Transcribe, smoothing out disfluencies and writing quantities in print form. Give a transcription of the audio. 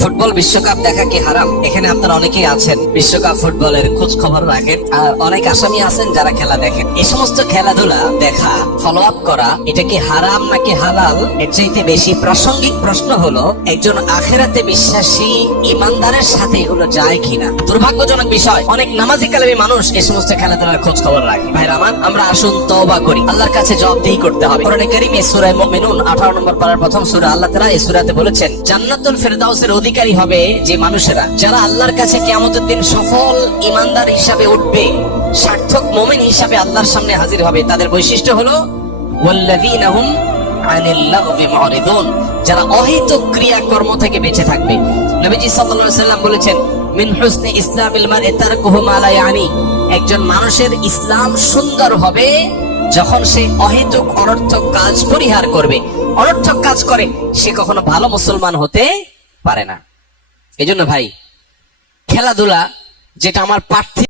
Football বিশ্বকাপ দেখা কি হারাম? এখানে আপনারা অনেকেই আছেন বিশ্বকাপ ফুটবলের খোঁজ খবর রাখেন, আর অনেক আসামি আছেন যারা খেলা দেখেন। এই সমস্ত খেলাধুলা দেখা, ফলো আপ করা, এটা কি হারাম নাকি হালাল? এর চাইতে বেশি প্রাসঙ্গিক প্রশ্ন হলো একজন আখিরাতে বিশ্বাসী ইমানদারের সাথে এগুলো যায় কিনা। দুর্ভাগ্যজনক বিষয়, অনেক নামাজি কালামী মানুষ এই সমস্ত খেলাধুলার খোঁজ খবর রাখে। ভাইরা আমার, আমরা আসুন তওবা করি, আল্লাহর কাছে জবাবদিহি করতে হবে। কোরআনে কারীমে সূরা মুমিনুন 18 নম্বর পারার প্রথম সূরা, আল্লাহ তাআলা এই সূরাতে বলেছেন, জান্নাতুল ফেরদাউসের অধিকারী হবে যে মানুষেরা, যারা আল্লাহর কাছে কিয়ামতের দিন সফল ইমানদার হিসাবে উঠবে, সার্থক মুমিন হিসাবে আল্লাহর সামনে হাজির হবে। তাদের বৈশিষ্ট্য হলো ওয়াল্লাযীনা হুম আনিল লাগবি মুরিদুন, যারা অহিতুক ক্রিয়াকর্ম থেকে বেঁচে থাকবে। নবীজি সাল্লাল্লাহু আলাইহি ওয়াসাল্লাম বলেছেন, মিন হুসনি ইসলামিল মারই তারকুহু মা লা ইয়ানি, একজন মানুষের ইসলাম সুন্দর হবে যখন সে অহেতুক অনর্থক কাজ পরিহার করবে। অনর্থক কাজ করে সে কখনো ভালো মুসলমান হতে পারে না। এই জন্য ভাই, খেলাধুলা যেটা আমার পার্থিব